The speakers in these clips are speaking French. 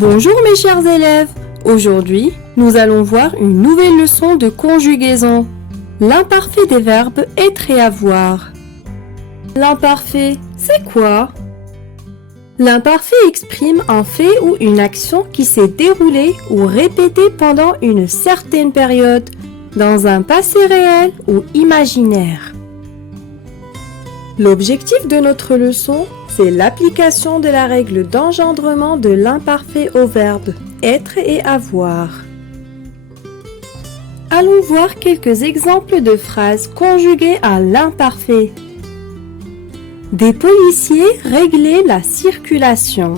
Bonjour mes chers élèves, aujourd'hui nous allons voir une nouvelle leçon de conjugaison. L'imparfait des verbes être et avoir. L'imparfait, c'est quoi? L'imparfait exprime un fait ou une action qui s'est déroulée ou répétée pendant une certaine période, dans un passé réel ou imaginaire. L'objectif de notre leçon, c'est l'application de la règle d'engendrement de l'imparfait aux verbes être et avoir. Allons voir quelques exemples de phrases conjuguées à l'imparfait. Des policiers réglaient la circulation.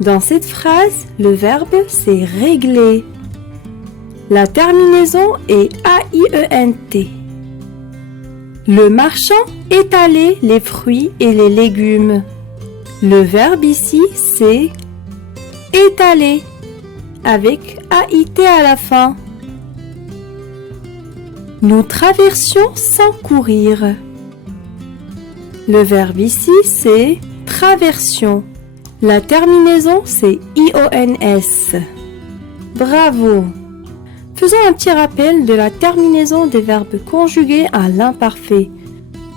Dans cette phrase, le verbe c'est régler. La terminaison est AIENT. Le marchand étalait les fruits et les légumes. Le verbe ici, c'est étaler, avec AIT à la fin. Nous traversions sans courir. Le verbe ici, c'est traversions. La terminaison, c'est IONS. Bravo! Faisons un petit rappel de la terminaison des verbes conjugués à l'imparfait.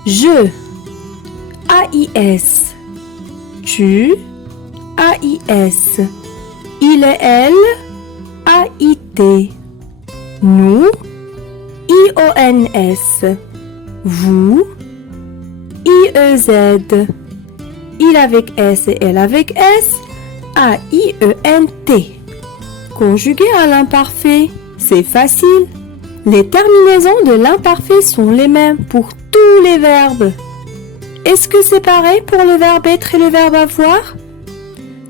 Je, AIS. Tu, AIS. Il et elle, AIT. Nous, IONS. Vous, IEZ. Il avec S et elle avec S, AIENT. Conjugué à l'imparfait. C'est facile. Les terminaisons de l'imparfait sont les mêmes pour tous les verbes. Est-ce que c'est pareil pour le verbe être et le verbe avoir?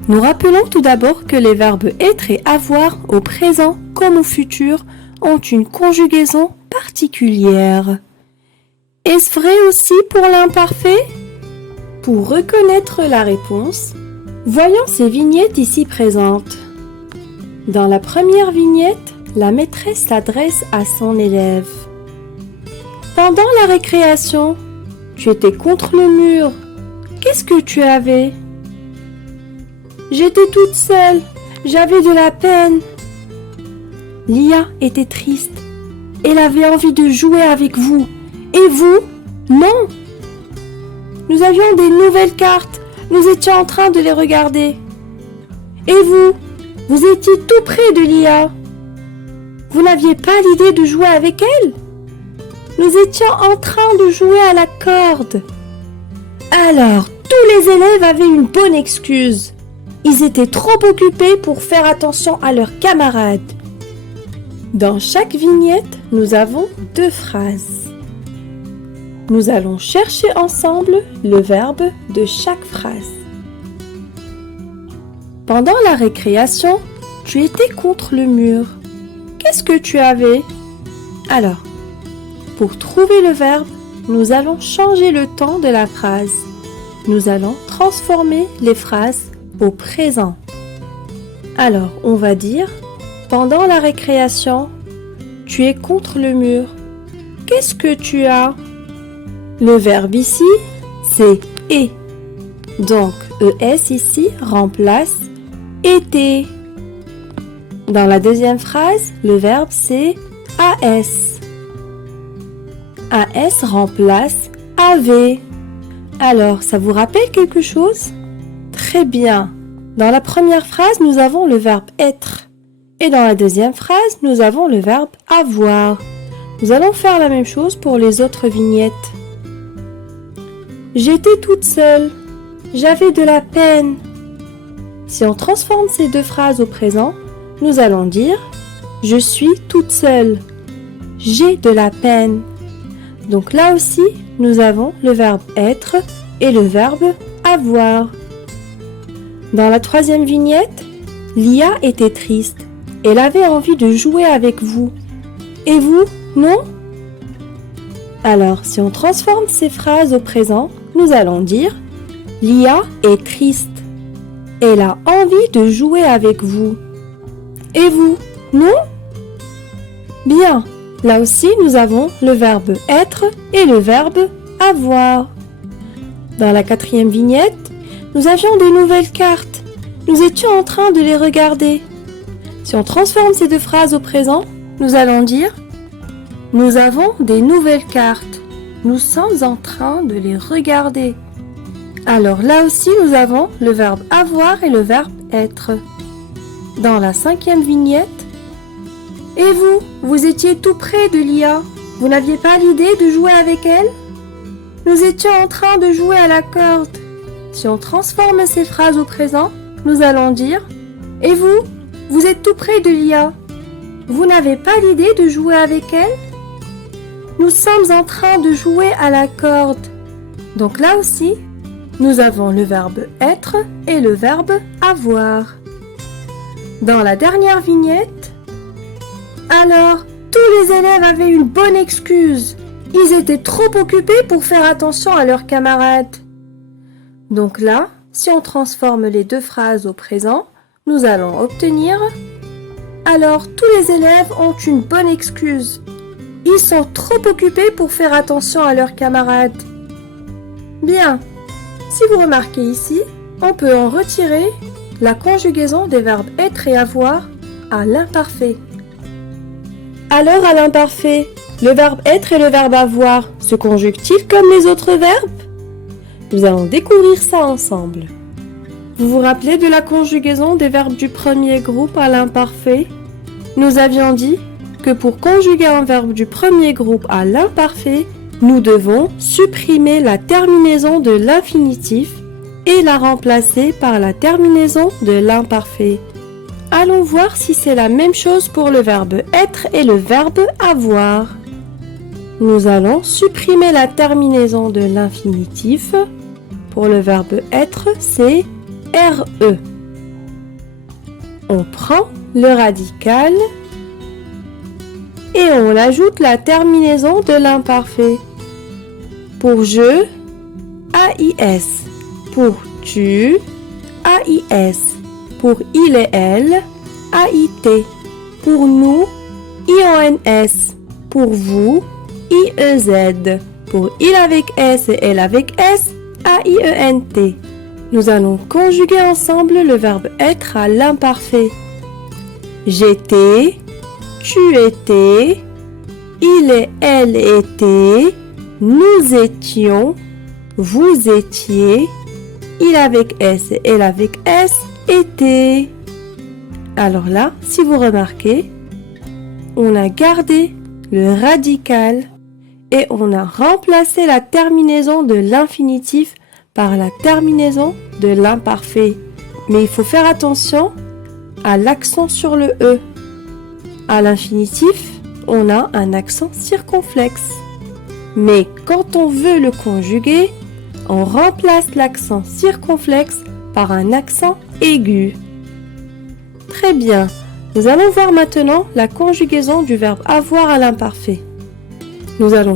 Nous rappelons tout d'abord que les verbes être et avoir au présent comme au futur ont une conjugaison particulière. Est-ce vrai aussi pour l'imparfait? Pour reconnaître la réponse, voyons ces vignettes ici présentes. Dans la première vignette, la maîtresse s'adresse à son élève. Pendant la récréation, tu étais contre le mur. Qu'est-ce que tu avais? J'étais toute seule. J'avais de la peine. Lia était triste. Elle avait envie de jouer avec vous. Et vous? Non. Nous avions des nouvelles cartes. Nous étions en train de les regarder. Et vous? Vous étiez tout près de Lia. Vous n'aviez pas l'idée de jouer avec elle? Nous étions en train de jouer à la corde. Alors, tous les élèves avaient une bonne excuse. Ils étaient trop occupés pour faire attention à leurs camarades. Dans chaque vignette, nous avons deux phrases. Nous allons chercher ensemble le verbe de chaque phrase. Pendant la récréation, tu étais contre le mur. Qu'est-ce que tu avais? Alors, pour trouver le verbe, nous allons changer le temps de la phrase. Nous allons transformer les phrases au présent. Alors, on va dire, pendant la récréation, tu es contre le mur. Qu'est-ce que tu as? Le verbe ici, c'est est. Donc, ES ici remplace était. Dans la deuxième phrase, le verbe c'est AS. AS remplace avait. Alors, ça vous rappelle quelque chose? Très bien. Dans la première phrase, nous avons le verbe être. Et dans la deuxième phrase, nous avons le verbe avoir. Nous allons faire la même chose pour les autres vignettes. J'étais toute seule. J'avais de la peine. Si on transforme ces deux phrases au présent, nous allons dire « Je suis toute seule. J'ai de la peine. » Donc là aussi, nous avons le verbe être et le verbe avoir. Dans la troisième vignette, Lia était triste. Elle avait envie de jouer avec vous. Et vous, non? Alors, si on transforme ces phrases au présent, nous allons dire « Lia est triste. Elle a envie de jouer avec vous. » Et vous, non? Bien, là aussi nous avons le verbe être et le verbe avoir. Dans la quatrième vignette, nous avions des nouvelles cartes. Nous étions en train de les regarder. Si on transforme ces deux phrases au présent, nous allons dire « Nous avons des nouvelles cartes. Nous sommes en train de les regarder. » Alors là aussi, nous avons le verbe avoir et le verbe être. Dans la 5e vignette, « Et vous, vous étiez tout près de Lia. Vous n'aviez pas l'idée de jouer avec elle ? Nous étions en train de jouer à la corde. » Si on transforme ces phrases au présent, nous allons dire « Et vous, vous êtes tout près de Lia. Vous n'avez pas l'idée de jouer avec elle ? Nous sommes en train de jouer à la corde. » Donc là aussi, nous avons le verbe être et le verbe avoir. Dans la dernière vignette, alors, tous les élèves avaient une bonne excuse. Ils étaient trop occupés pour faire attention à leurs camarades. Donc là, si on transforme les deux phrases au présent, nous allons obtenir « Alors, tous les élèves ont une bonne excuse. Ils sont trop occupés pour faire attention à leurs camarades. » Bien. Si vous remarquez ici, on peut en retirer la conjugaison des verbes être et avoir à l'imparfait. Alors à l'imparfait, le verbe être et le verbe avoir se conjuguent-ils comme les autres verbes? Nous allons découvrir ça ensemble. Vous vous rappelez de la conjugaison des verbes du premier groupe à l'imparfait? Nous avions dit que pour conjuguer un verbe du premier groupe à l'imparfait, nous devons supprimer la terminaison de l'infinitif et la remplacer par la terminaison de l'imparfait. Allons voir si c'est la même chose pour le verbe être et le verbe avoir. Nous allons supprimer la terminaison de l'infinitif. Pour le verbe être, c'est RE. On prend le radical et on ajoute la terminaison de l'imparfait. Pour je, AIS. Pour tu, AIS. Pour il et elle, AIT. Pour nous, IONS. Pour vous, IEZ. Pour il avec S et elle avec S, AIENT. Nous allons conjuguer ensemble le verbe être à l'imparfait. J'étais, tu étais, il et elle étaient, nous étions, vous étiez, il avec S et elle avec S étaient. Alors là, si vous remarquez, on a gardé le radical et on a remplacé la terminaison de l'infinitif par la terminaison de l'imparfait. Mais il faut faire attention à l'accent sur le E. À l'infinitif, on a un accent circonflexe. Mais quand on veut le conjuguer, on remplace l'accent circonflexe par un accent aigu. Très bien. Nous allons voir maintenant la conjugaison du verbe avoir à l'imparfait. Nous allons